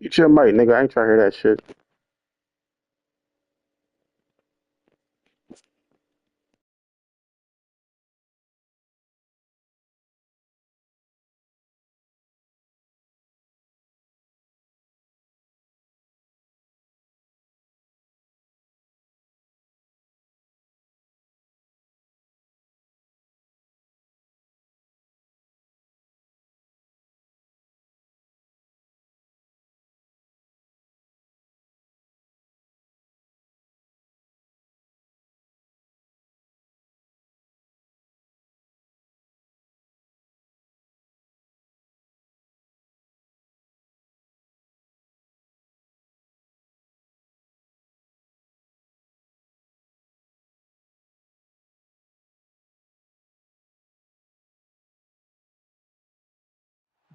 Get your mic, nigga. I ain't trying to hear that shit.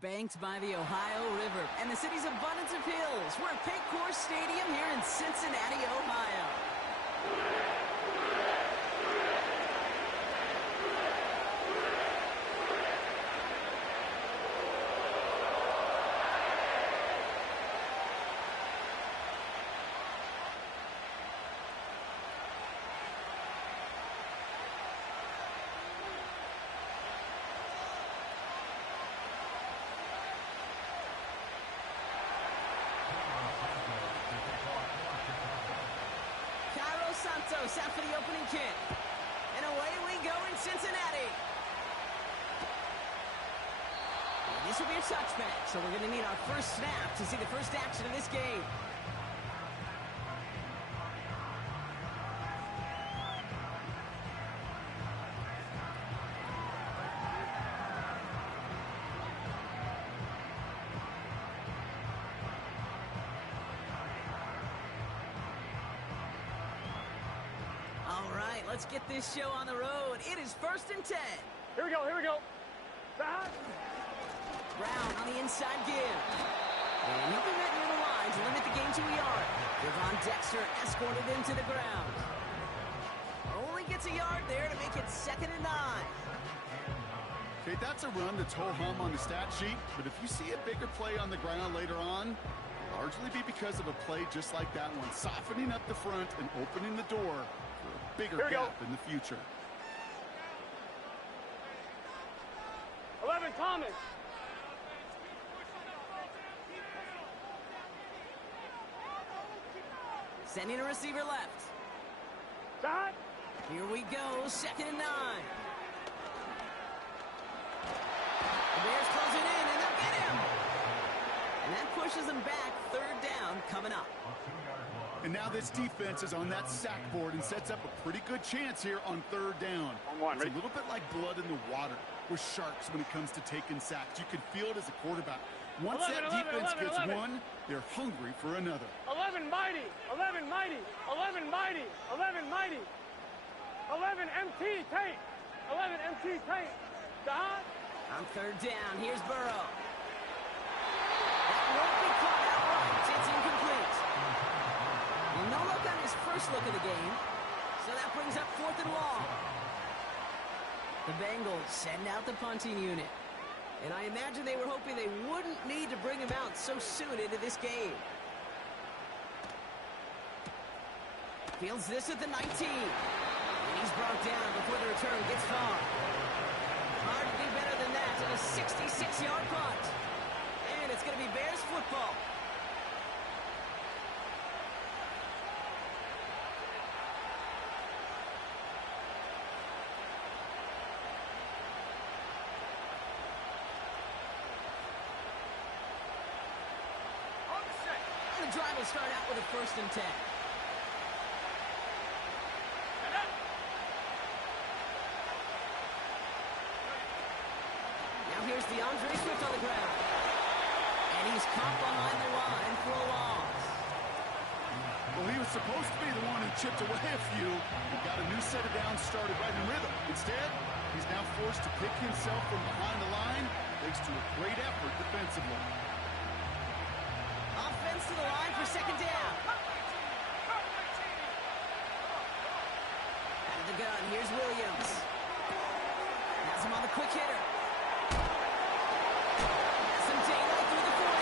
Banked by the Ohio River and the city's abundance of hills. We're at Paycor Stadium here in Cincinnati, Ohio. Santos out for the opening kick. And away we go in Cincinnati. This will be a touchback, so we're going to need our first snap to see the first action of this game. Let's get this show on the road. It is 1st and 10. Here we go, here we go. Brown on the inside give. And he'll be met near the line to limit the game to a yard. Devon Dexter escorted him to the ground. Only gets a yard there to make it 2nd and 9. Okay, that's a run that's ho-hum on the stat sheet, but if you see a bigger play on the ground later on, largely be because of a play just like that one, softening up the front and opening the door for a bigger gap in the future. 11, Thomas. Sending a receiver left. Shot. Here we go, 2nd and 9. The Bears close it in, and they'll get him. And that pushes them back, 3rd down coming up. And now this defense is on that sack board and sets up a pretty good chance here on 3rd down. It's a little bit like blood in the water with sharks when it comes to taking sacks. You can feel it as a quarterback. Once that defense gets one, they're hungry for another. 11 mighty, 11 mighty, 11 mighty, 11 mighty, 11 MT tape, 11 MT tape. Dot. On 3rd down, here's Burrow. That won't be caught outright. It's incomplete. Well, no look on his first look of the game, so that brings up 4th and long. The Bengals send out the punting unit. And I imagine they were hoping they wouldn't need to bring him out so soon into this game. Fields this at the 19. And he's brought down before the return gets far. Hard to do better than that in a 66-yard punt. And it's going to be Bears football. The drive will start out with a 1st and 10. Now here's DeAndre Swift on the ground. And he's caught behind the line for a loss. Well, he was supposed to be the one who chipped away a few and got a new set of downs started right in rhythm. Instead, he's now forced to pick himself from behind the line thanks to a great effort defensively. Offense to the line for 2nd down. Out of the gun, here's Williams. Has him on the quick hitter. Has some daylight through the 40.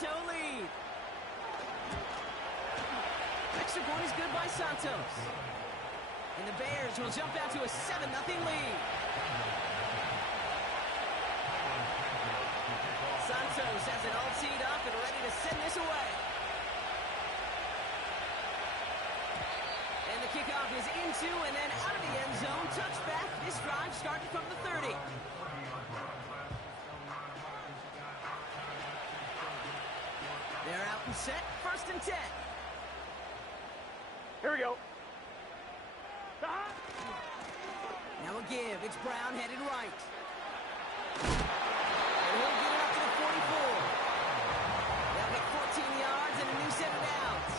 7-0 lead. Extra point is good by Santos. And the Bears will jump out to a 7-0 lead. Santos has it all teed up and ready to send this away. And the kickoff is into and then out of the end zone. Touchback. This drive starting from the 30. They're out and set. 1st and 10. Here we go. Now a give. It's Brown headed right. And he'll get it up to the 44. They'll get 14 yards and a new set of downs.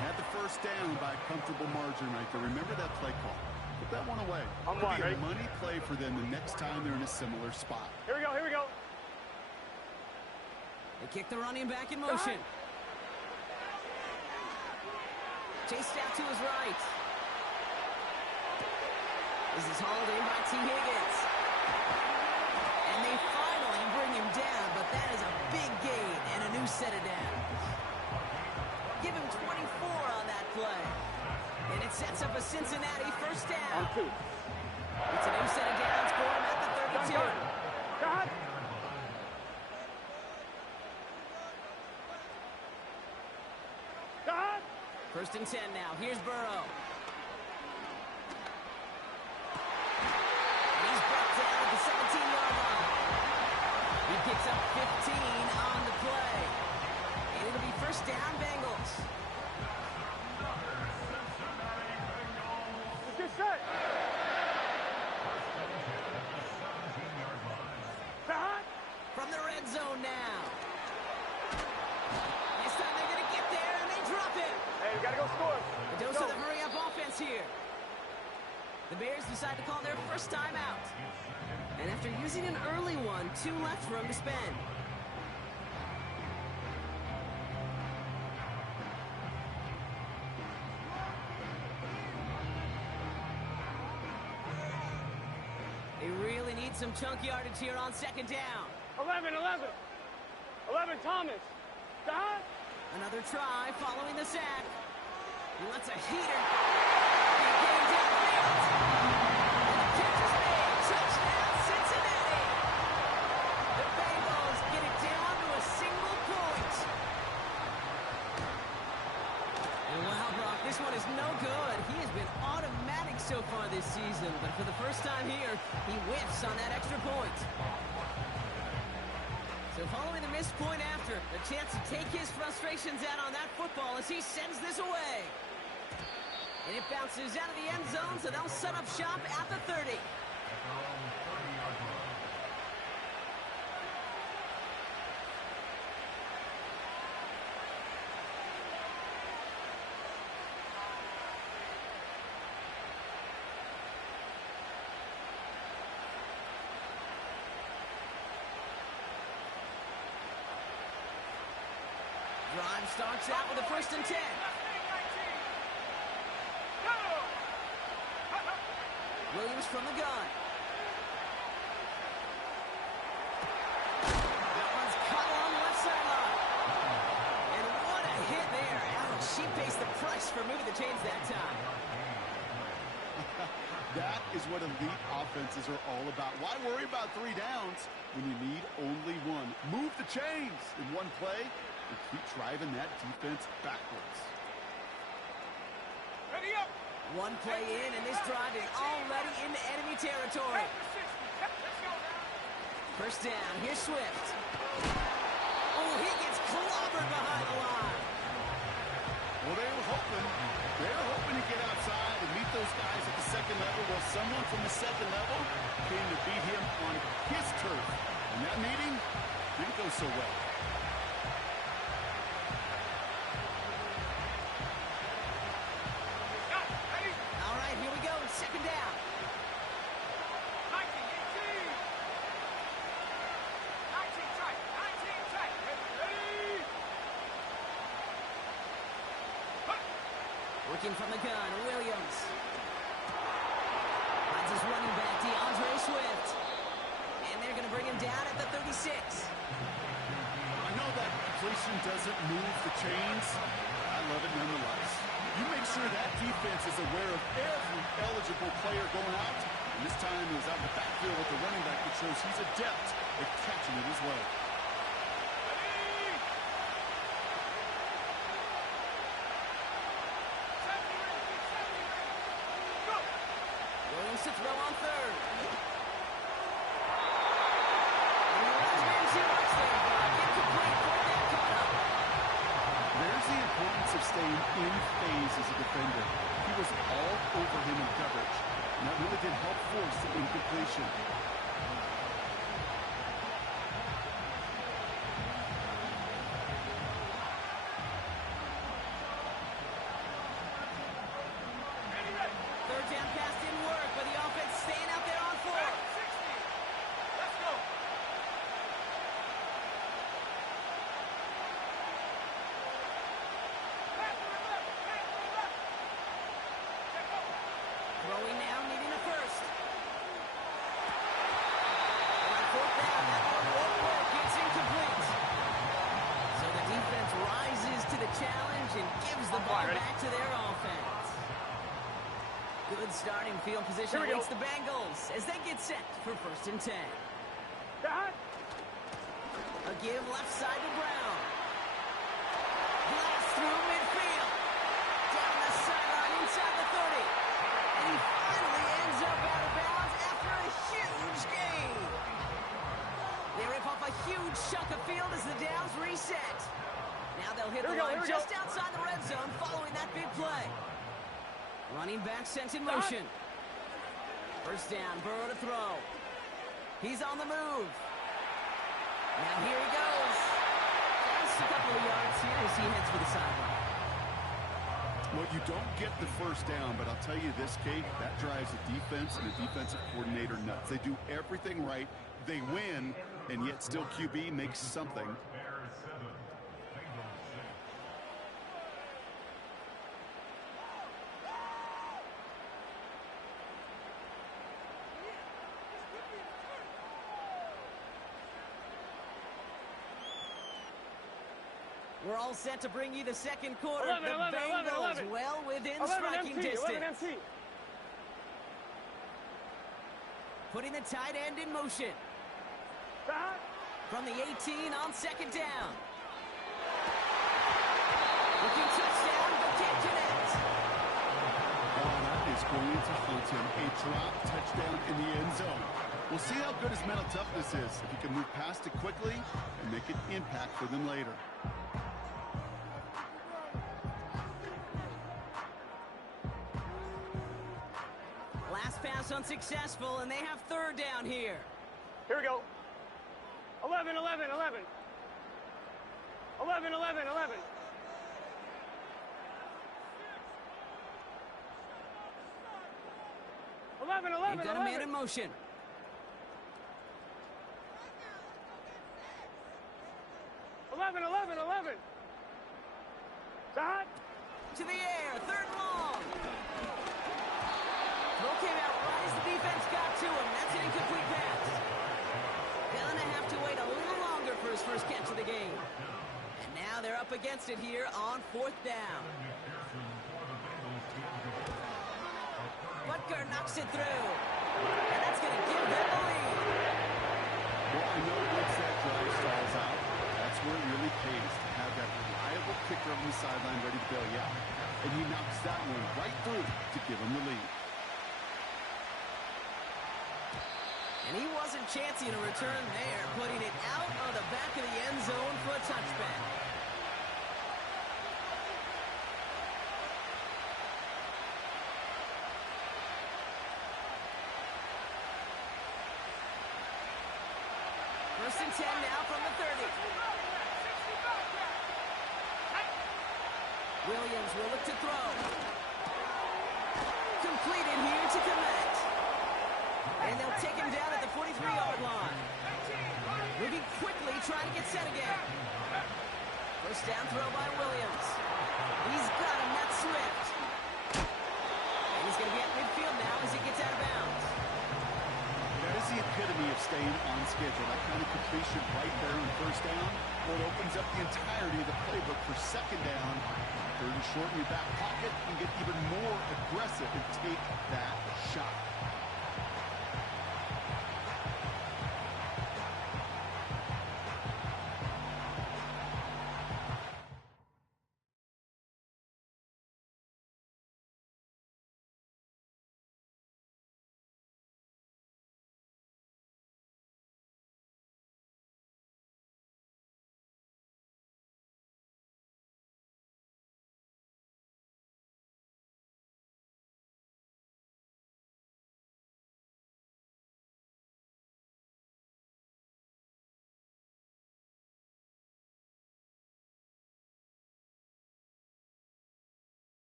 Had the first down by a comfortable margin right there. Remember that play call. Put that one away. I'm It'll be ready. a money play for them the next time they're in a similar spot. Here we go, here we go. They kick the running back in motion. Chased out to his right. This is hauled in by T. Higgins. And they finally bring him down, but that is a big gain and a new set of downs. Give him 24 on that play. And it sets up a Cincinnati 1st down. On 2. It's a new set of downs for him at the 32. Cut. 1st and 10 now. Here's Burrow. He's brought down at the 17-yard line. He picks up 15 on the play. And it'll be 1st down, Bengals. Get set. From the red zone now. This time they're going to get there, and they drop it. Hey, we gotta go score. A dose of the hurry-up offense here. The Bears decide to call their 1st time out. And after using an early one, 2 left for them to spend. They really need some chunk yardage here on 2nd down. 11, Thomas. Another try following the sack. He lets a heater. He gains downfield. And the catch is made. Touchdown, Cincinnati. The Bengals get it down to a single point. And wow, Brock, this one is no good. He has been automatic so far this season, but for the first time here, he whiffs on that extra point. So following the missed point after, a chance to take his frustrations out on that football as he sends this away. And it bounces out of the end zone, so they'll set up shop at the 30. Drive starts out with a 1st and 10. Williams from the gun. That one's caught along the left sideline. And what a hit there. Ouch, she faced the price for moving the chains that time. That is what elite offenses are all about. Why worry about 3 downs when you need only 1? Move the chains in one play and keep driving that defense backwards. Ready up. One play in, and this drive is already into enemy territory. 1st down, here's Swift. Oh, he gets clobbered behind the line. Well, they were hoping to get outside and meet those guys at the 2nd level. Well, someone from the 2nd level came to beat him on his turf. And that meeting didn't go so well. All right, here we go, 2nd down. 19 try. Working from the gun, Williams. Finds his running back, DeAndre Swift. And they're going to bring him down at the 36. I know that doesn't move the chains, I love it nonetheless. You make sure that defense is aware of every eligible player going out. And this time he was out in the backfield with the running back that shows he's adept at catching it as well. Williams to throw on third. There's the importance of staying in phase as a defender. He was all over him in coverage, and that really did help force the incompletion. Third down pass didn't work, but the offense staying out there on fourth. 60. Let's go. Throwing now, needing a first. On fourth down, that one won't work. It's incomplete. So the defense rises to the challenge and gives the ball back to their offense. Good starting field position awaits the Bengals as they get set for 1st and 10. A give left side to Brown. Blast through midfield. Down the sideline inside the 30. And he finally ends up out of bounds after a huge gain. They rip off a huge chunk of field as the downs reset. Now they'll hit the line just outside the red zone following that big play. Running back sent in motion. First down, Burrow to throw. He's on the move. Now here he goes. Just a couple of yards here as he heads for the sideline. Well, you don't get the first down, but I'll tell you this, Kate, that drives the defense and the defensive coordinator nuts. They do everything right. They win, and yet still QB makes something. We're all set to bring you the second quarter. 11, the 11, Bengals 11. well within 11 striking MT, distance. 11 MT. Putting the tight end in motion. Back. From the 18 on 2nd down. Looking touchdown, but can't connect. Oh, that is going to hurt him. A drop touchdown in the end zone. We'll see how good his mental toughness is, if he can move past it quickly and make an impact for them later. Last pass unsuccessful, and they have 3rd down here. Here we go. 11, 11, 11. 11, 11, 11. They've got a man in motion. Shot. To the air, 3rd and long. Throw came out right as the defense got to him. That's an incomplete pass. Gonna have to wait a little longer for his first catch of the game. And now they're up against it here on 4th down. Butker knocks it through. And that's going to give them the lead. Well, I know once that drive stalls out, that's where it really pays to have that reliable kicker on the sideline ready to bail you out. And he knocks that one right through to give him the lead. And he wasn't chancing a return there, putting it out of the back of the end zone for a touchback. First and 10 now from the 30. Williams will look to throw. Completed here to Komet. And they'll take him down at the 43-yard line. Moving quickly, trying to get set again. First down throw by Williams. He's got him, that's Swift. And he's going to be at midfield now as he gets out of bounds. That is the epitome of staying on on schedule. That kind of completion right there on first down, well, it opens up the entirety of the playbook for second down. Third and short in your back pocket, and get even more aggressive and take that shot.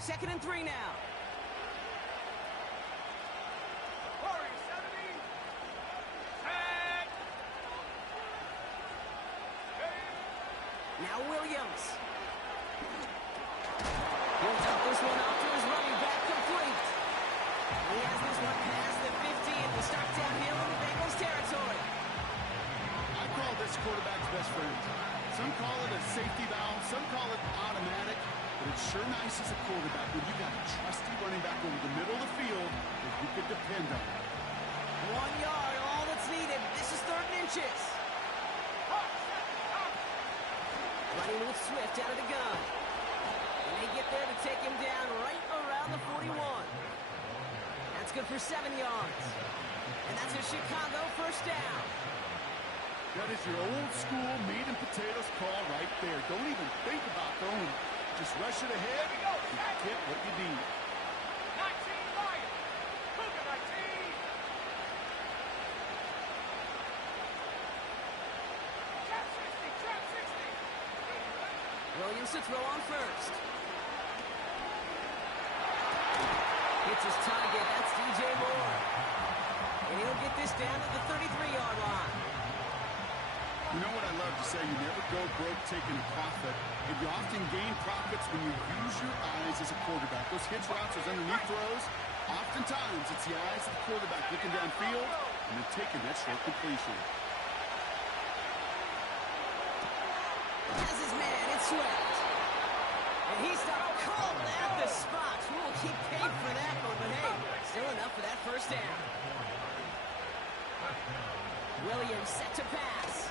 Second and 3 now. Now Williams. He'll dump this one off to his running back, complete. He has this one past the 50 and will start downhill in the Bengals territory. I call this quarterback's best friend. Some call it a safety valve, some call it automatic, but it's sure nice as a quarterback when you got a trusty running back over the middle of the field that you could depend on. 1 yard, all that's needed. This is 3rd and inches. Running with Swift out of the gun. And they get there to take him down right around the 41. That's good for 7 yards. And that's a Chicago first down. That is your old school meat and potatoes call right there. Don't even think about throwing. Just rush it ahead and get what you need. 19 Lions. Cougar 19. Trap 60. Trap 60. Williams to throw on first. Hits his target. That's DJ Moore. And he'll get this down at the 33-yard line. You know what I love to say? You never go broke taking a profit. And you often gain profits when you use your eyes as a quarterback. Those hitch routes, those underneath throws, oftentimes it's the eyes of the quarterback looking downfield and then taking that short completion. Has his man, it's Swift. And he stopped cold at the spot. We will keep paid for that one, but hey, still enough for that first down. Williams set to pass.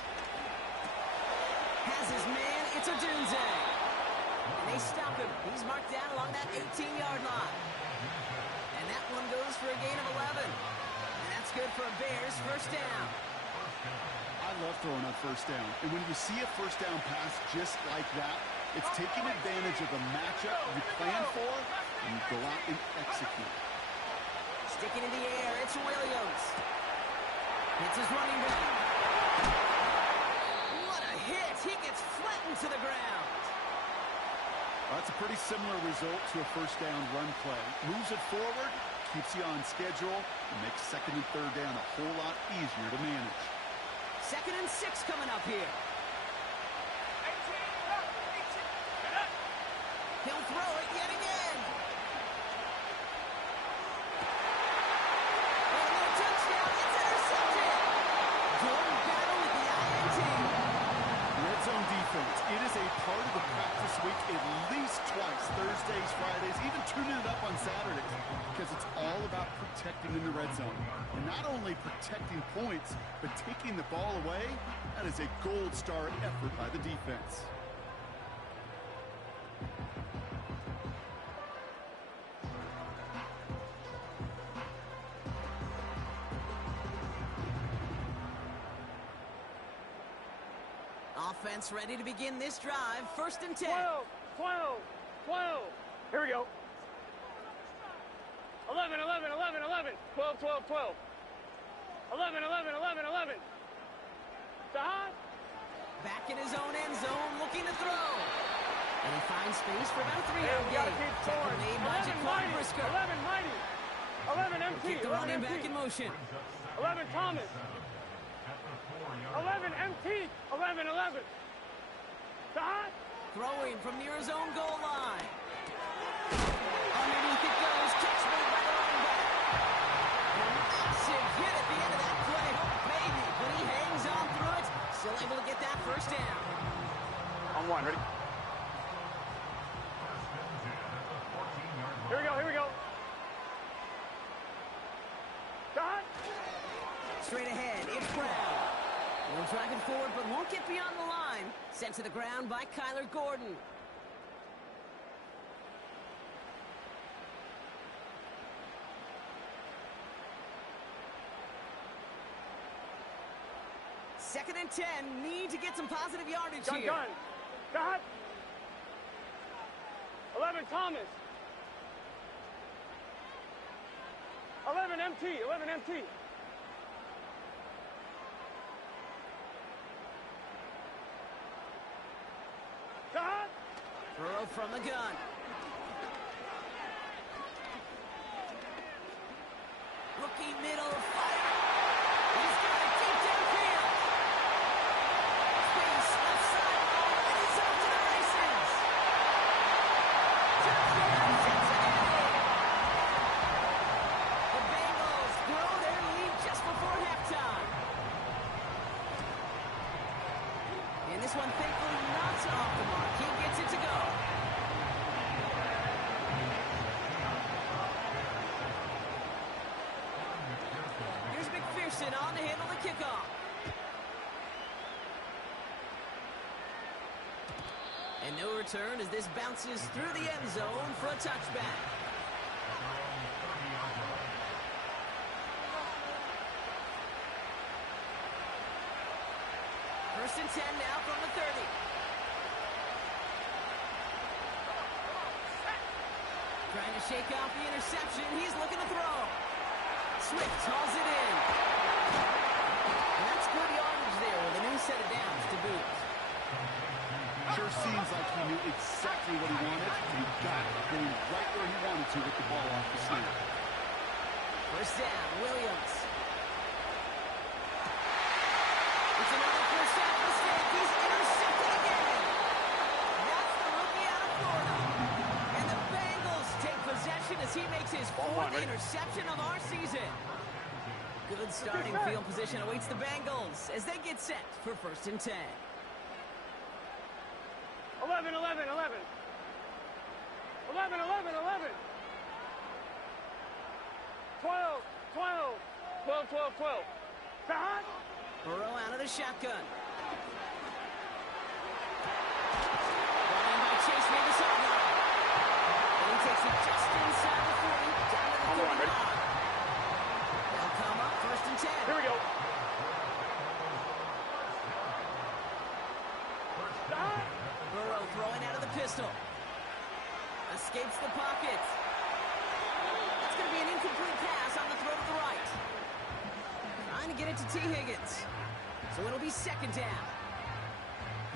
Has his man, it's a Dunze. And they stop him. He's marked down along that 18-yard line. And that one goes for a gain of 11. And that's good for a Bears first down. I love throwing on first down. And when you see a first down pass just like that, it's taking advantage of the matchup you plan for, and you go out and execute. Sticking in the air, it's Williams. It's his running back. What a hit! He gets flattened to the ground. That's a pretty similar result to a first down run play. Moves it forward, keeps you on schedule, and makes second and third down a whole lot easier to manage. 2nd and 6 coming up here. He'll throw it yet again. Oh, no touchdown. It's intercepted. Jordan Battle with the INT. Red zone defense. It is a part of the practice week at least twice, Thursdays, Fridays, even tuning it up on Saturdays, because it's all about protecting in the red zone. And not only protecting points, but taking the ball away. That is a gold star effort by the defense. Offense ready to begin this drive. 1st and 10. 12, 12, 12. Here we go. 11, 11, 11, 11. 12, 12, 12. 11, 11, 11, 11. Sahad. Back in his own end zone, looking to throw. And he finds space for about a 3-yard We gotta gain. keep Tackle scoring. made by 11 Jaquan mighty. Briscoe. 11 mighty. 11 MT. Keep the 11 running MT. back in motion. 11 Thomas. 11 MT. 11, 11. Sahad. Throwing from near his own goal line. Underneath it goes. Catch made by the running back. And a massive hit at the end of that play. Oh, baby. But he hangs on through it. Still able to get that 1st down. On 1, ready? Here we go, here we go. Sahad. Straight ahead, it's Brown. He'll drive it forward, but won't get beyond the line. Sent to the ground by Kyler Gordon. Second and 10. Need to get some positive yardage Gun, here. gun. Sahad. 11 Thomas. 11 MT, 11 MT. Sahad. Burrow from the gun. Rookie middle fire. He's got it deep downfield. Space left side. And he's off to the races. Touchdown Cincinnati. The Bengals grow their lead just before halftime. And this one thankfully not off the mark. He gets it to go. Here's McPherson on to handle the kickoff. And no return as this bounces through the end zone for a touchback. First and 10 now from the 30. Trying to shake off the interception. He's looking to throw. Swift hauls it in. And that's good yardage there with a new set of downs to boot. Sure seems like he knew exactly what he wanted, and he got it, going right where he wanted to with the ball off the snap. First down, Williams. It's another first down mistake. He's intercepted again. That's the rookie out of Florida. And the Bengals take possession as he makes his 4th interception of our season. Good starting field position awaits the Bengals as they get set for 1st and 10. 11, 11, 11. 11, 11, 11. 12, 12. 12, 12, 12. Sahad. Burrow out of the shotgun. Running by Chase near the sideline. And he takes it just inside the 40, down to the 39. They'll come up 1st and 10. Here we go. Sahad. Burrow throwing out of the pistol. Escapes the pocket. That's going to be an incomplete pass on the throw to the right. Trying to get it to T. Higgins. So it'll be 2nd down.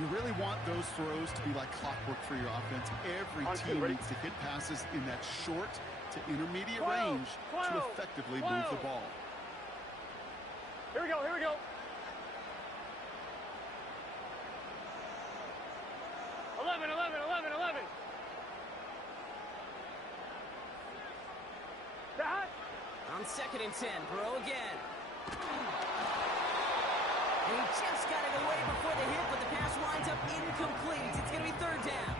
You really want those throws to be like clockwork for your offense. Every team needs to hit passes in that short to intermediate range to effectively move the ball. Here we go, here we go. 11, 11, 11, 11. Sahad. On 2nd and 10, Burrow again. And he just got it away before the hit, but the pass winds up incomplete. It's going to be 3rd down.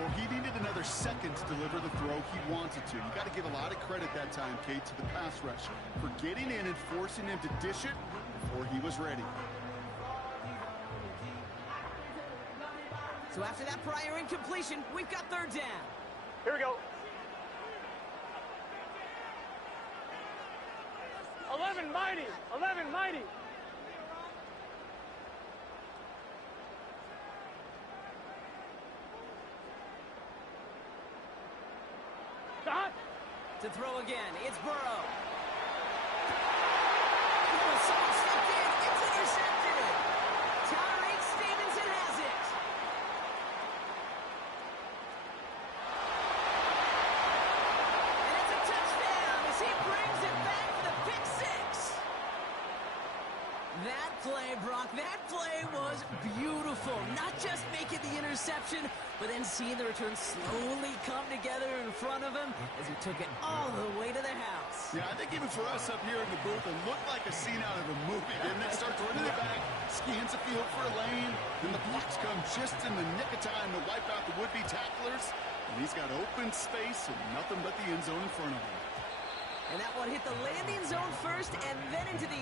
Well, he needed another second to deliver the throw he wanted to. You got to give a lot of credit that time, Kate, to the pass rush for getting in and forcing him to dish it before he was ready. So after that prior incompletion, we've got third down. Here we go. 11 mighty. 11 mighty. Stop. To throw again, it's Burrow. Someone stepped in. It's intercepted. Tyreek Stevenson has it. And it's a touchdown as he brings it back for the pick six. That play, Brock, that play was beautiful. Not just making the interception, but then seeing the return slowly come together in front of him as he took it all the way to the house. Yeah, I think even for us up here in the booth, it looked like a scene out of a movie, didn't it? Starts running it back, scans the field for a lane, then the blocks come just in the nick of time to wipe out the would-be tacklers, and he's got open space and nothing but the end zone in front of him. And that one hit the landing zone first and then into the...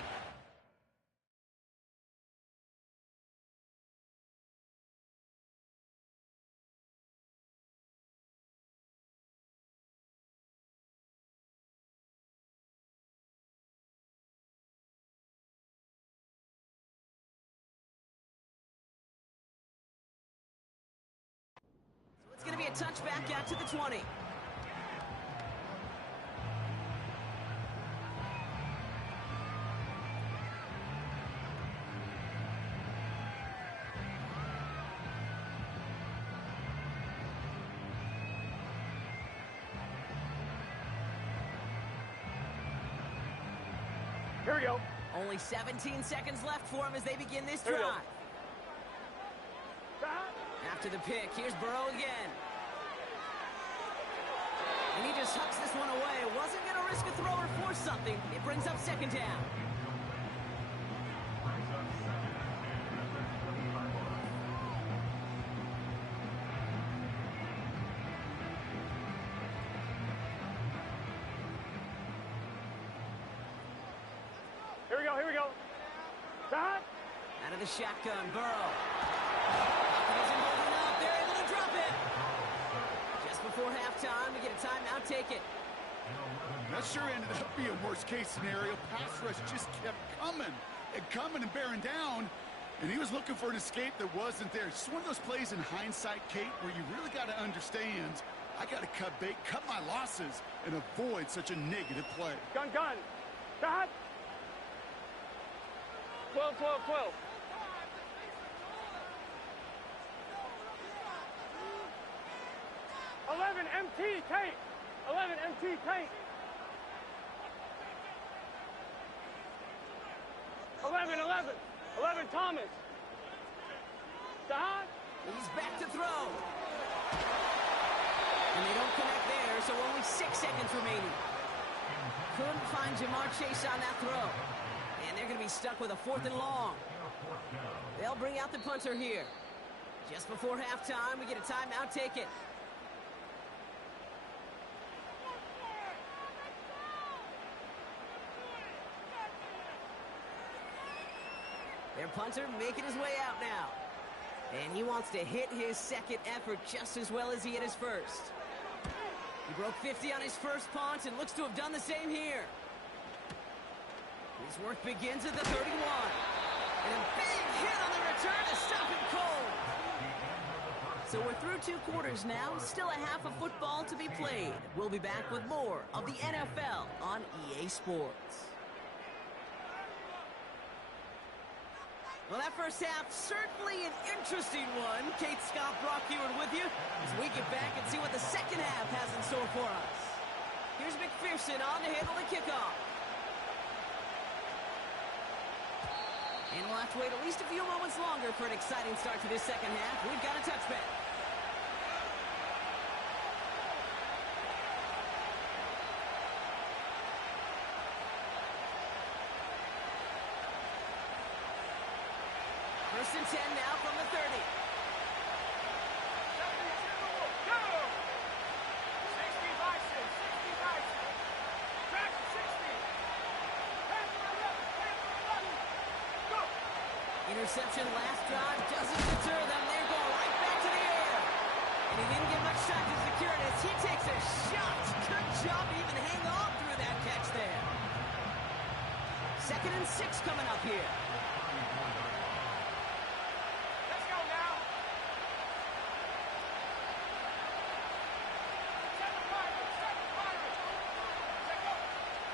It's going to be a touchback out to the 20. Here we go. Only 17 seconds left for him as they begin this Here we go. drive. Stop. After the pick, here's Burrow again. And he just hucks this one away. Wasn't going to risk a throw or force something. It brings up second down. Here we go. Here we go. Stop. Out of the shotgun, Burrow. Pocket isn't holding up. They're able to drop it. Just before halftime, we get a timeout. Take it. That sure ended up being worst-case scenario. Pass rush just kept coming and bearing down, and he was looking for an escape that wasn't there. It's just one of those plays in hindsight, Kate, where you really got to understand, I got to cut bait, cut my losses, and avoid such a negative play. Gun. Stop. 12. 11 MT Tate. 11 MT Tate. 11 Thomas. Stop. He's back to throw. And they don't connect there, so only 6 seconds remaining. Couldn't find Jamar Chase on that throw. And they're going to be stuck with a 4th and long. They'll bring out the punter here. Just before halftime, we get a timeout. Take it. Their punter making his way out now. And he wants to hit his second effort just as well as he hit his first. He broke 50 on his first punt and looks to have done the same here. His work begins at the 31. And a big hit on the return to stop him cold. So we're through 2 quarters now. Still a half of football to be played. We'll be back with more of the NFL on EA Sports. Well, that first half, certainly an interesting one. Kate, Scott, Brock Ewart with you as we get back and see what the second half has in store for us. Here's McPherson on to handle the kickoff. And we'll have to wait at least a few moments longer for an exciting start to this second half. We've got a touchback. First and 10 now from the 30. Go. Interception last drive doesn't deter them. They're going right back to the air. And he didn't get much time to secure it as he takes a shot. Good job to even hang on through that catch there. 2nd and 6 coming up here. Let's go now.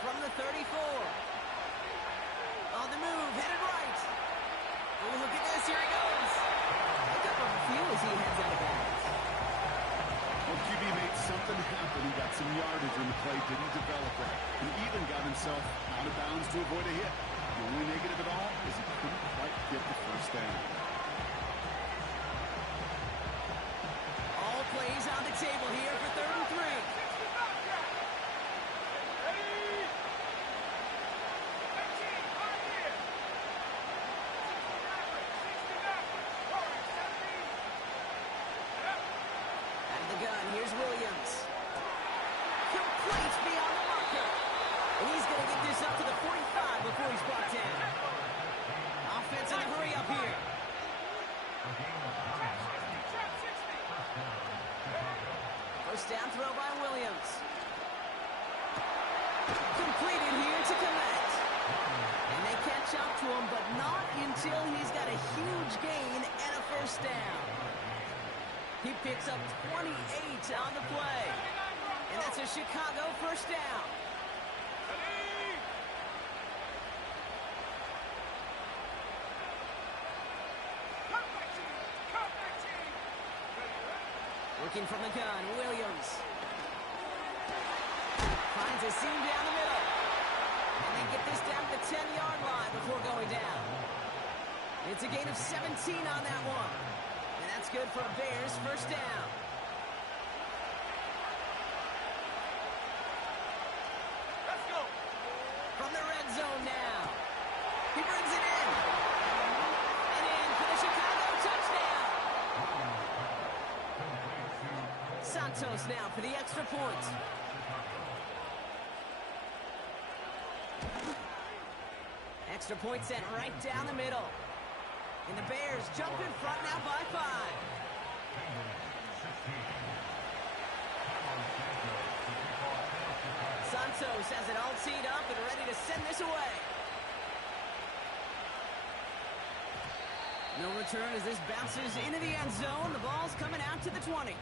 From the 34. On the move, headed right. Oh, look at this, here he goes. Pick up a few as he heads out of bounds. Well, QB made something happen. He got some yardage when the play didn't develop right. He even got himself out of bounds to avoid a hit. The only negative at all is he couldn't quite get the first down. All plays on the table here for 3rd and 3. Here's Williams. Complete beyond the marker. And he's going to get this up to the 45 before he's brought down. Offense in a hurry up here. First down throw by Williams. Completed here to Komet. And they catch up to him, but not until he's got a huge gain and a first down. He picks up 28 on the play. And that's a Chicago first down. Working from the gun, Williams. Finds a seam down the middle. And they get this down to the 10-yard line before going down. It's a gain of 17 on that one. And that's good for a Bears first down. Let's go. From the red zone now. He brings it in. And in for the Chicago touchdown. Santos now for the extra point. Extra point sent right down the middle. And the Bears jump in front now by 5. Santos has it all teed up and ready to send this away. No return as this bounces into the end zone. The ball's coming out to the 20.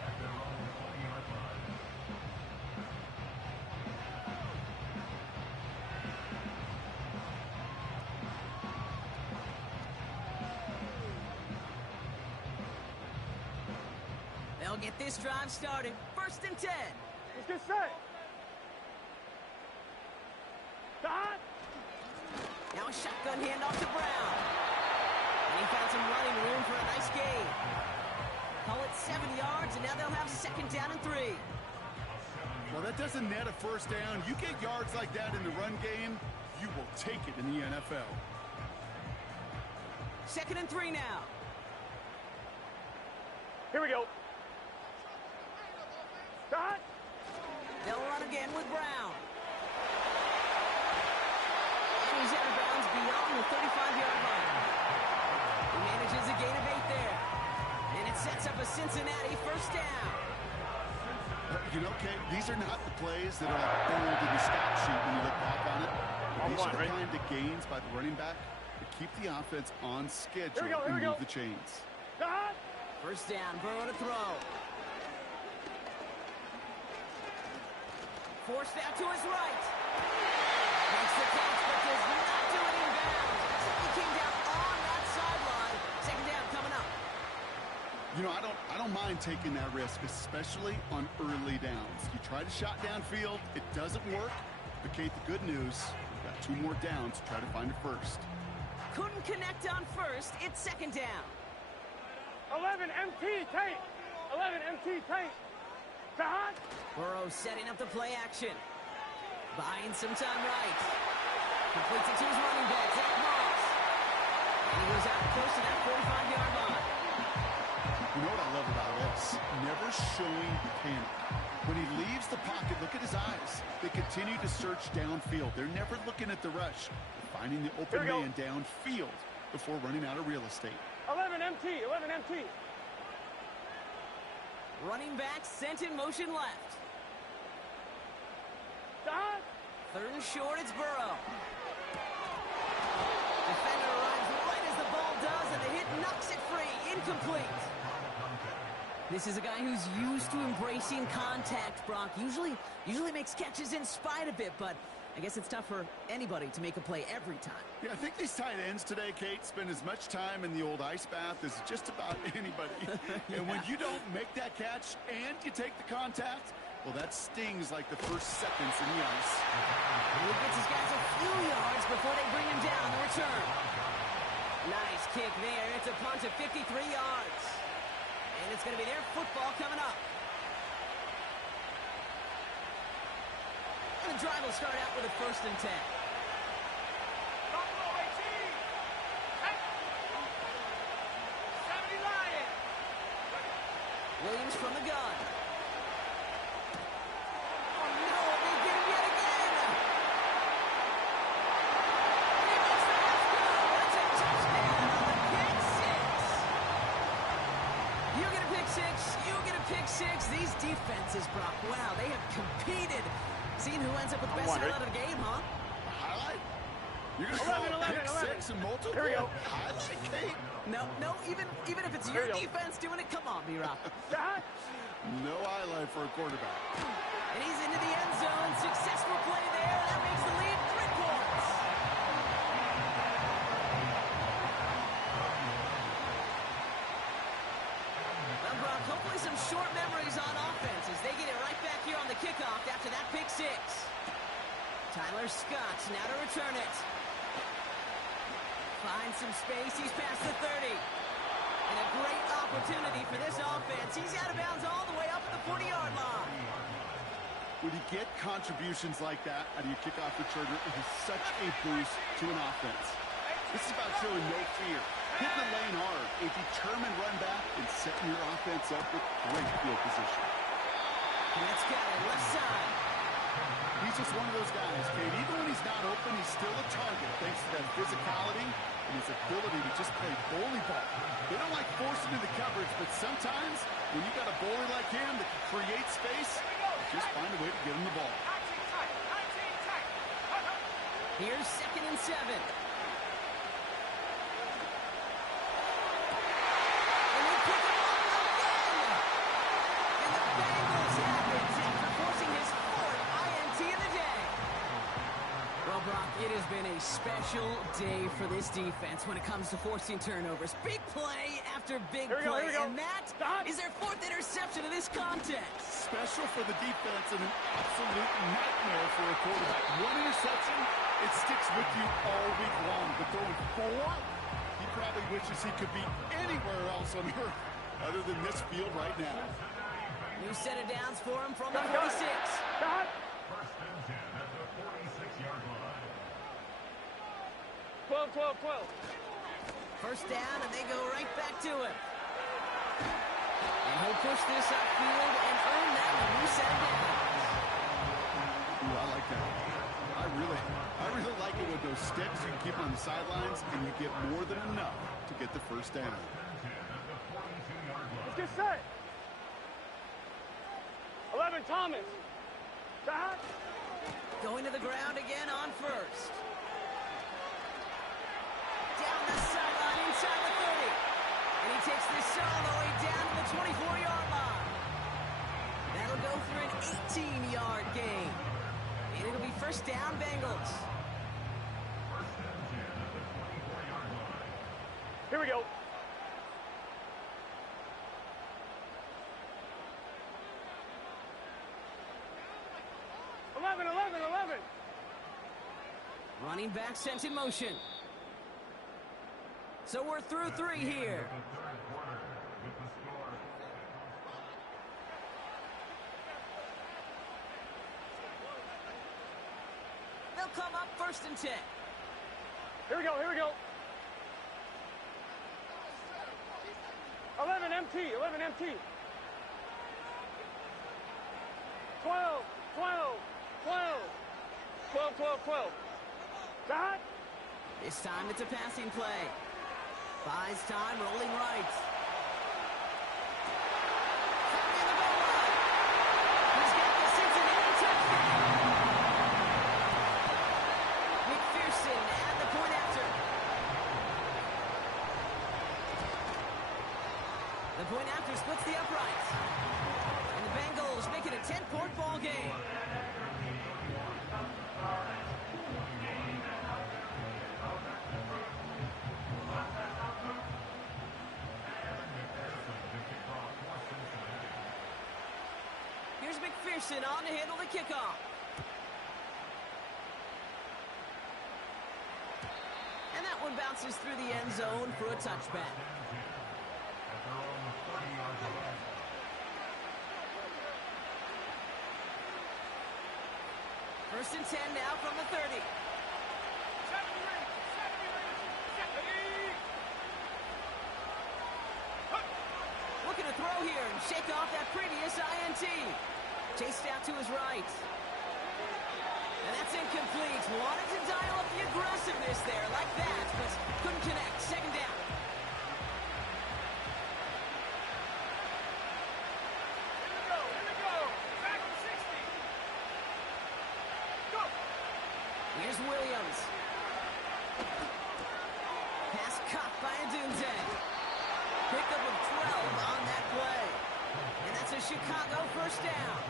They'll get this drive started. 1st and 10. Let's get set. Dot. Now a shotgun handoff to Brown. And he found some running room for a nice gain. Call it 7 yards, and now they'll have 2nd down and 3. Well, that doesn't net a first down. You get yards like that in the run game, you will take it in the NFL. 2nd and 3 now. Here we go. Dot. They'll run again with Brown. And he's out of bounds beyond the 35-yard line. He manages a gain of 8 there. And it sets up a Cincinnati first down. You know, Kate, these are not the plays that are like bold in the stat sheet when you look back on it. These are the kind of gains by the running back that keep the offense on schedule and move the chains. Dot. First down, Burrow to throw. Forced out to his right. Makes the catch, but does not do it in bounds. He came down on that sideline. 2nd down coming up. You know, I don't mind taking that risk, especially on early downs. You try to shot downfield, it doesn't work. But Kate, the good news, we've got 2 more downs to try to find a first. Couldn't connect on first. It's 2nd down. 11 MT tape. 11 MT tape. Dot. Burrow setting up the play action. Buying some time right. Completes it to his running back, Zach Moss. And he goes out close to that 45-yard line. You know what I love about this? Never showing panic. When he leaves the pocket, look at his eyes. They continue to search downfield. They're never looking at the rush. They're finding the open man downfield. before running out of real estate. 11 MT, 11 MT. Running back sent in motion left. Dot. 3rd and short, it's Burrow. Defender arrives right as the ball does, and the hit knocks it free. Incomplete. This is a guy who's used to embracing contact, Brock. Usually makes catches in spite of it, but I guess it's tough for anybody to make a play every time. Yeah, I think these tight ends today, Kate, spend as much time in the old ice bath as just about anybody. Yeah. And when you don't make that catch and you take the contact, well, that stings like the first seconds in the ice. He gets his guys a few yards before they bring him down on the return. Nice kick there. It's a punt of 53 yards. And it's going to be their football coming up. And the drive will start out with a 1st and 10. Buffalo 18. 70 Lion. Williams from the gun. Oh no, they get him yet again. He makes the left go. It's a touchdown on the pick six. You get a pick six, you get a pick six. These defenses, Brock, wow, they have competed. Seeing who ends up with the best highlight of the game, huh? Highlight? You're going to call it pick 6 and multiple? Here we go. Highlight, Kate? No, even if it's your defense doing it, come on, B-Rock. Dot. No highlight for a quarterback. And he's into the end zone. Successful play there. That makes the lead 3 points. Well, Brock, hopefully some short memories on offense as they get it right back here on the kickoff after that pick six. Tyler Scott now to return it. Finds some space. He's past the 30. And a great opportunity for this offense. He's out of bounds all the way up at the 40-yard line. When you get contributions like that out of your kickoff returner, it is such a boost to an offense. This is about showing no fear, hitting the lane hard, a determined run back, and setting your offense up with great field position. And it's got it left side. He's just one of those guys, Kate. Even when he's not open, he's still a target thanks to that physicality and his ability to just play bully ball. They don't like forcing into coverage, but sometimes when you got a bully like him that can create space, just find a way to get him the ball. Here's 2nd and 7. And they pick him up again. And the Bengals have it after forcing his 4th INT of the day. Well, Brock, it has been a special day for this defense when it comes to forcing turnovers. Big play after big play. And that is their 4th interception of this contest. Special for the defense and an absolute nightmare for a quarterback. 1 interception, it sticks with you all week long. But throwing 4, he probably wishes he could be anywhere else on earth other than this field right now. New set of downs for him from the 46. Dot. 12, 12, 12. 1st down, and they go right back to him. And he'll push this upfield and earn that new set of downs. Ooh, I like that. I really like it with those sticks. You can keep them on the sidelines, and you get more than enough to get the 1st down. Let's get set. 11 Thomas. Dot. Going to the ground again on 1st. Down the sideline inside the 30. And he takes this all the way down to the 24-yard line. That'll go for an 18-yard gain. And it'll be 1st down, Bengals. Here we go. Eleven. Running back sent in motion. So we're through 3 here. They'll come up 1st and 10. Here we go. 11 MT. 12. 12. Dot. This time it's a passing play. Buys time, rolling right. Tapping the goal line. He's got the Cincinnati touchdown. McPherson at the point after. The point after splits the uprights. And the Bengals make it a 10-point ball game. Here's McPherson on to handle the kickoff. And that one bounces through the end zone for a touchback. First and 10 now from the 30. Looking to throw here and shake off that previous INT. Chased out to his right. And that's incomplete. Wanted to dial up the aggressiveness there like that, but couldn't connect. Second down. Here we go. Back to 60. Go. Here's Williams. Pass caught by Adunze. Pickup of 12 on that play. And that's a Chicago first down.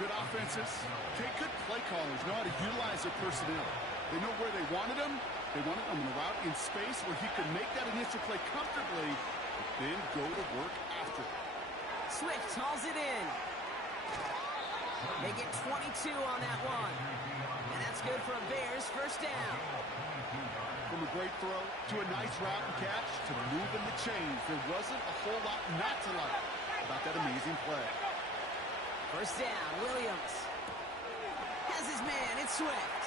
Good offenses. Okay, good play callers know how to utilize their personnel. They know where they wanted them. They wanted them in a route in space where he could make that initial play comfortably, but then go to work after. Swift hauls it in. They get 22 on that one. And that's good for a Bears first down. From a great throw to a nice route and catch to moving the chains, there wasn't a whole lot not to like about that amazing play. First down, Williams. Has his man, it's Swift.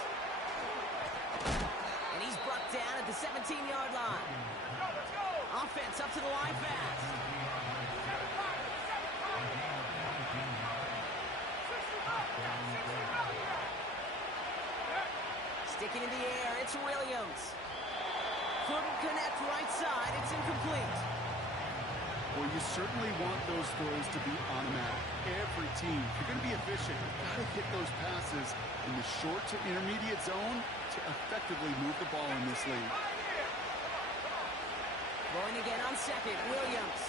And he's brought down at the 17-yard line. Offense up to the line fast. Sticking in the air, it's Williams. Couldn't connect right side, it's incomplete. Well, you certainly want those throws to be automatic. Every team, if you're going to be efficient, you've got to hit those passes in the short to intermediate zone to effectively move the ball in this league. Rolling again on second, Williams.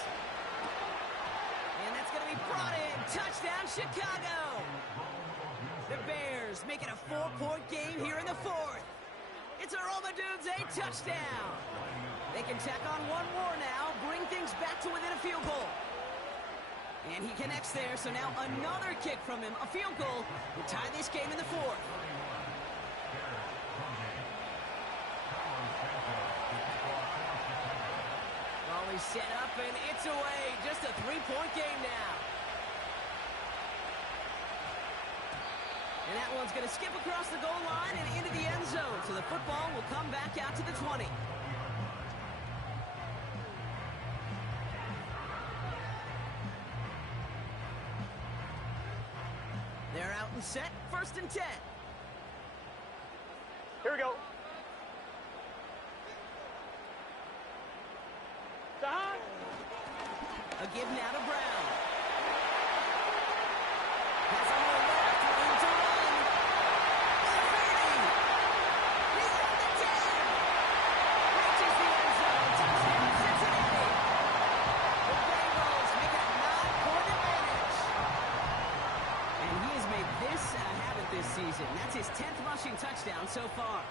And that's going to be brought in. Touchdown, Chicago! The Bears make it a 4-point game here in the fourth. It's a Romadunze touchdown. They can tack on one more now, bring things back to within a field goal. And he connects there, so now another kick from him, a field goal, will tie this game in the fourth. Raleigh set up, and it's away. Just a 3-point game now. And that one's going to skip across the goal line and into the end zone, so the football will come back out to the 20. They're out and set, first and 10. Here we go. Down. A give now to Brown. Has a hole left, room to run. He's at the 10. Reaches the end zone, touchdown Cincinnati. The Bengals make it a 9-point advantage. And he has made this a habit this season. That's his 10th rushing touchdown so far.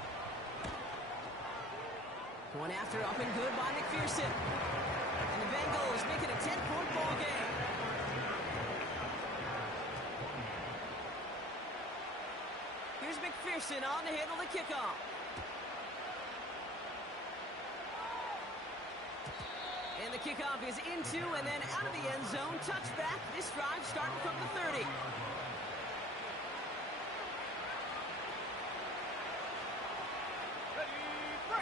One after up and good by McPherson. And the Bengals make it a 10-point ball game. Here's McPherson on to handle the kickoff. And the kickoff is into and then out of the end zone. Touchback. This drive starting from the 30.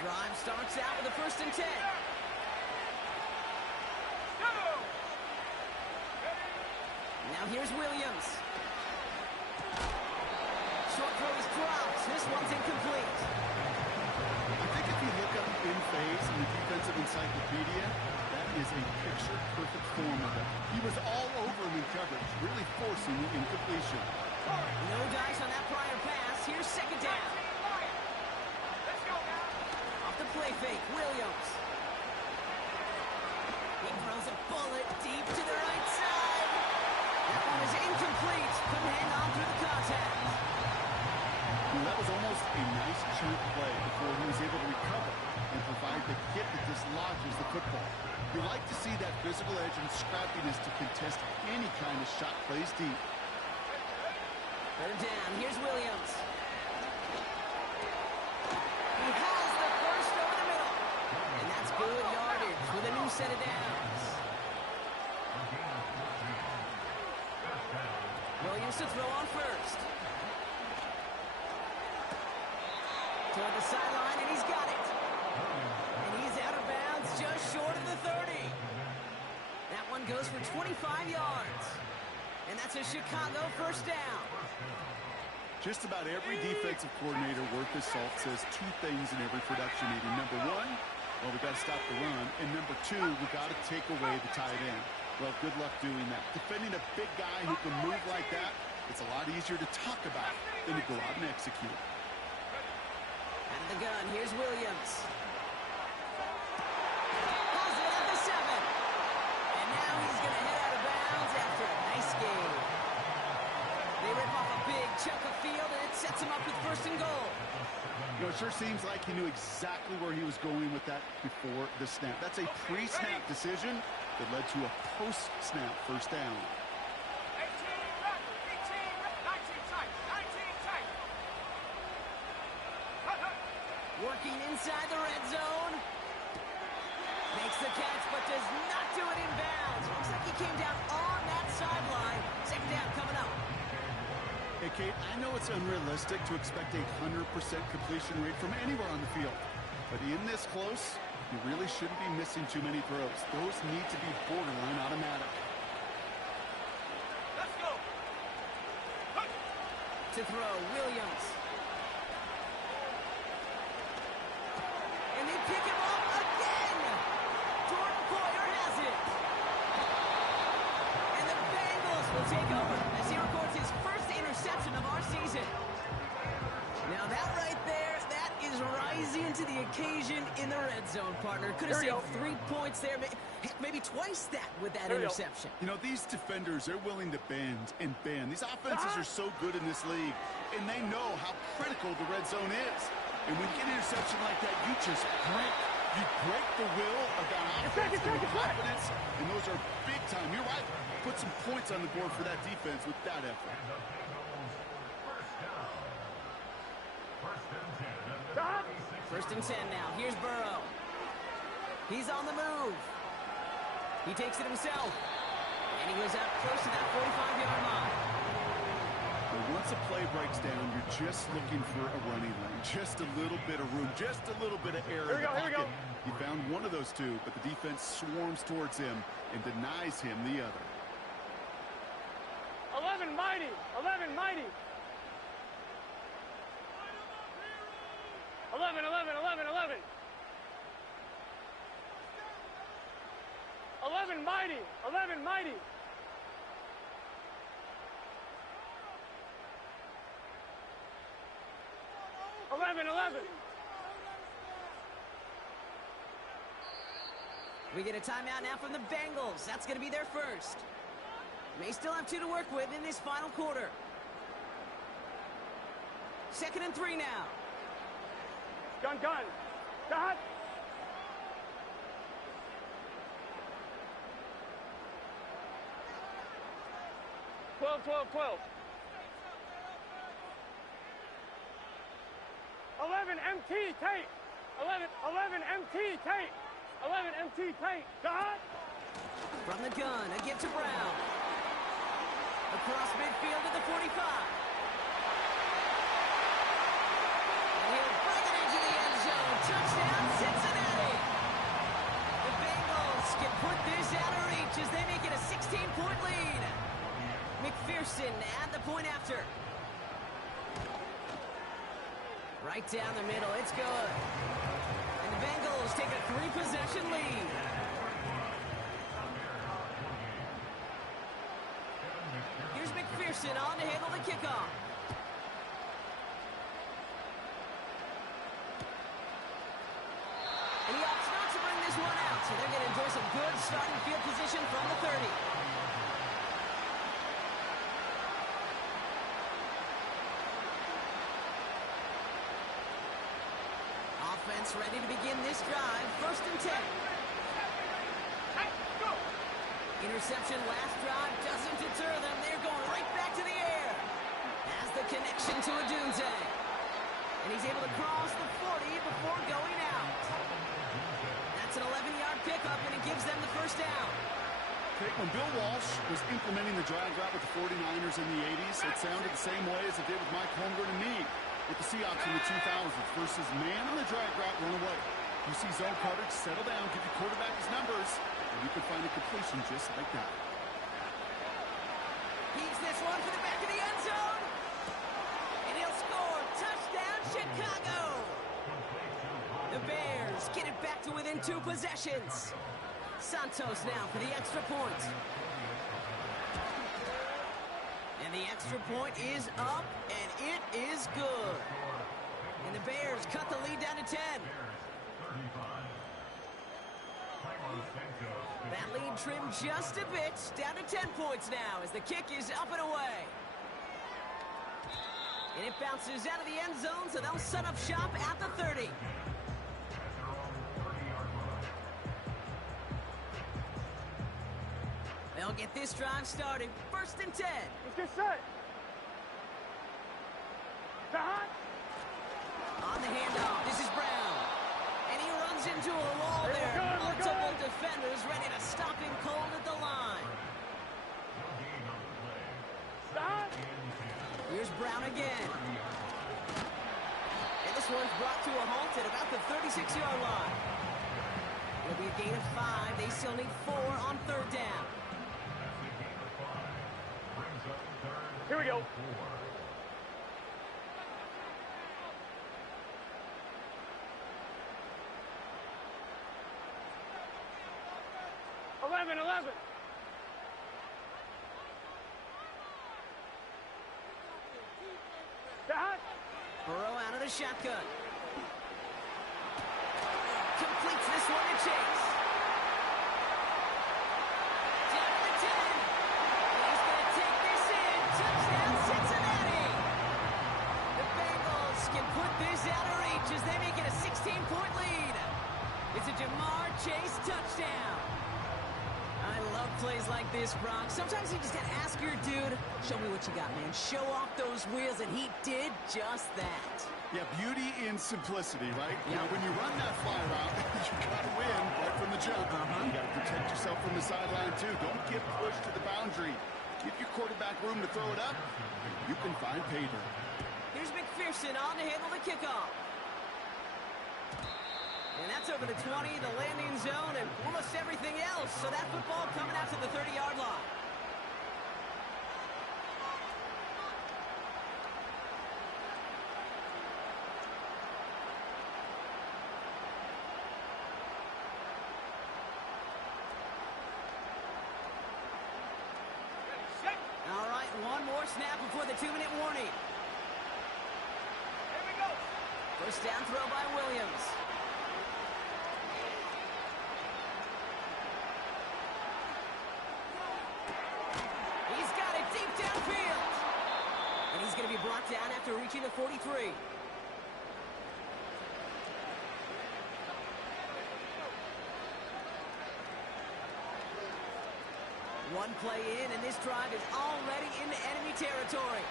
Drive starts out with a first and 10. Now here's Williams. Short throw is dropped. This one's incomplete. I think if you look up in phase and the defensive was all over him in coverage, really forcing the incompletion. No dice on that prior pass. Here's second down. Off the play fake, Williams. He throws a bullet deep to the right side. That one is incomplete. Couldn't hang on through the contact. Well, that was almost a nice chunk play before he was able to recover and provide the hit that dislodges the football. You like to see that physical edge and scrappiness to contest any kind of shot plays deep. Third down, here's Williams. He has the first over the middle. And that's good yardage with a new set of downs. Williams to throw on first. Toward the sideline, and he's got it. And he's out of bounds just short of the 30. That one goes for 25 yards. And that's a Chicago first down. Just about every defensive coordinator worth his salt says two things in every production meeting. Number one, well, we got to stop the run. And number two, we got to take away the tight end. Well, good luck doing that. Defending a big guy who can move like that, it's a lot easier to talk about than to go out and execute. Out of the gun, here's Williams. Pulls it at the 7. And now he's going to head out of bounds after a nice game. They rip off a big chunk of field, and it sets him up with first and goal. You know, it sure seems like he knew exactly where he was going with that before the snap. That's a pre-snap decision that led to a post-snap first down. 19 tight. Working inside the red zone. Makes the catch, but does not do it in bounds. Looks like he came down on that sideline. Second down coming up. Hey, Kate, I know it's unrealistic to expect a 100% completion rate from anywhere on the field. But in this close, you really shouldn't be missing too many throws. Those need to be borderline automatic. Let's go. To throw, Williams. And they pick him up again. Jordan Poyer has it. And the Bengals will take over as he records his first interception of our season. Now that right there, that is rising to the occasion in the red zone, partner. Could have saved 3 points there, maybe twice that with that interception. You know, these defenders, they're willing to bend and bend. These offenses are so good in this league, and they know how critical the red zone is. And when you get an interception like that, you just break. You break the will of that offense with confidence, and those are big time. You're right. Put some points on the board for that defense with that effort. First and 10 now. Here's Burrow. He's on the move. He takes it himself. And he goes out close to that 45-yard line. Well, once a play breaks down, you're just looking for a running lane. Just a little bit of room. Just a little bit of air in the pocket. He found one of those two, but the defense swarms towards him and denies him the other. 11 mighty. 11 mighty. 11. 11 mighty. 11 mighty. We get a timeout now from the Bengals. That's going to be their first. They still have 2 to work with in this final quarter. 2nd and 3 now. Gun. Dot. Twelve. 11 MT tape. 11 MT tape. 11 MT tape. Dot. From the gun, a give to Brown. Across midfield to the 45. He'll bring it into the end zone. Touchdown, Cincinnati. The Bengals can put this out of reach as they make it a 16-point lead. McPherson at the point after. Right down the middle, it's good. And the Bengals take a 3-possession lead. McPherson on to handle the kickoff. And he opts not to bring this one out, so they're going to enjoy some good starting field position from the 30. Offense ready to begin this drive. 1st and 10. Interception last drive doesn't deter them. They're going right back to the air. Has the connection to Odunze. And he's able to cross the 40 before going out. That's an 11-yard pickup, and it gives them the 1st down. Okay, when Bill Walsh was implementing the drag route with the 49ers in the 80s, it sounded the same way as it did with Mike Holmgren and me with the Seahawks in the 2000s versus man on the drag route, run away. You see zone coverage, settle down, give your quarterback his numbers, and you can find a completion just like that. Heaves this one for the back of the end zone. And he'll score. Touchdown, Chicago. The Bears get it back to within 2 possessions. Santos now for the extra point. And the extra point is up, and it is good. And the Bears cut the lead down to 10. That lead trimmed just a bit, down to 10 points now as the kick is up and away. And it bounces out of the end zone, so they'll set up shop at the 30. They'll get this drive started. 1st and 10. Let's get set. On the handoff, this is Brown. And he runs into a wall there. Multiple defenders ready to stop him cold at the line. Stop. Here's Brown again. And this one's brought to a halt at about the 36-yard line. It'll be a gain of 5. They still need 4 on 3rd down. Here we go. Eleven. Burrow out of the shotgun. Completes this one to Chase. Down to the 10. And he's going to take this in. Touchdown, Cincinnati. The Bengals can put this out of reach as they make it a 16-point lead. It's a Jamar Chase touchdown. I love plays like this, Brock. Sometimes you just got to ask your dude, show me what you got, man. Show off those wheels, and he did just that. Yeah, beauty in simplicity, right? Yep. Now, when you run that fly route, you got to win right from the jump. You got to protect yourself from the sideline, too. Don't get pushed to the boundary. Give your quarterback room to throw it up. You can find pay dirt. Here's McPherson on to handle the kickoff. And that's over the 20, the landing zone, and almost everything else. So that football coming out to the 30-yard line. All right, one more snap before the 2-minute warning. Here we go. 1st down throw by Williams. He's got it deep downfield. And he's going to be brought down after reaching the 43. One play in, and this drive is already into enemy territory.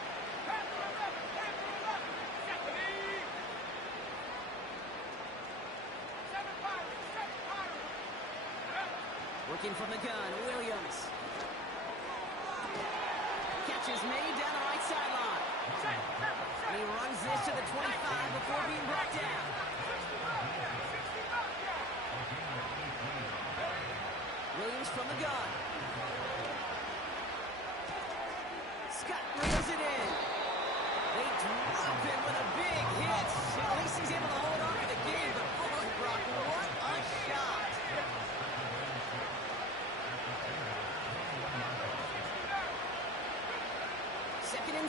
Working from the gun, Williams. Catch is made down the right sideline. And he runs this to the 25 before being brought down. Williams from the gun. Scott reels it in. They drop him with a big hit. At least he's able to hold on to the game, but oh, Brock, what a shot.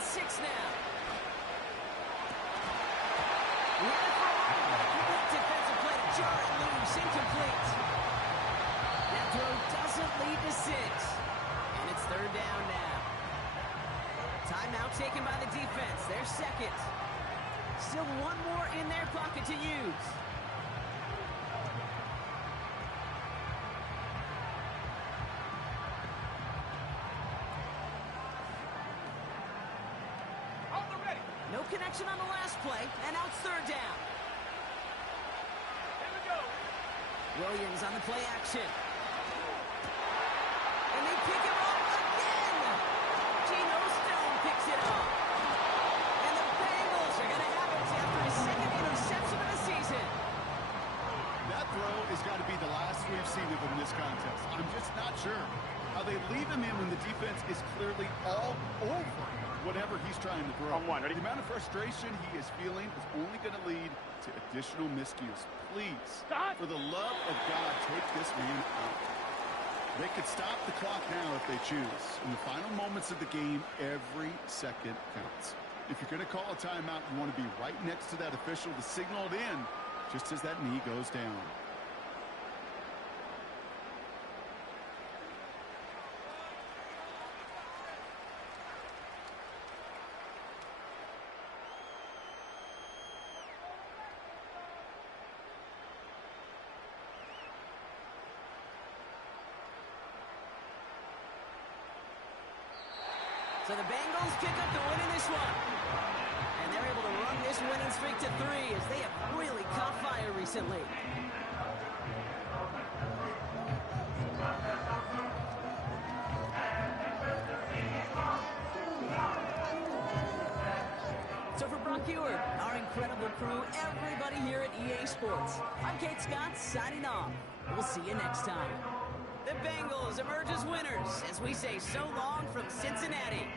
and 6 now. Great defensive play to jar it loose. Incomplete. That throw doesn't lead to 6. And it's 3rd down now. Timeout taken by the defense. Their second. Still one more in their pocket to use. No connection on the last play, and now it's 3rd down. Here we go. Williams on the play action. And they pick him up again. Geno Stone picks it up. And the Bengals are going to have it after his 2nd interception of the season. That throw has got to be the last we've seen of him this contest. I'm just not sure how they leave him in when the defense is clearly all over whatever he's trying to throw. The amount of frustration he is feeling is only going to lead to additional miscues. Please, for the love of God, take this man out. They could stop the clock now if they choose. In the final moments of the game, every second counts. If you're going to call a timeout, you want to be right next to that official to signal it in just as that knee goes down. So the Bengals pick up the win in this one. And they're able to run this winning streak to 3 as they have really caught fire recently. So for Brock Ewart, our incredible crew, everybody here at EA Sports, I'm Kate Scott signing off. We'll see you next time. The Bengals emerge as winners as we say so long from Cincinnati.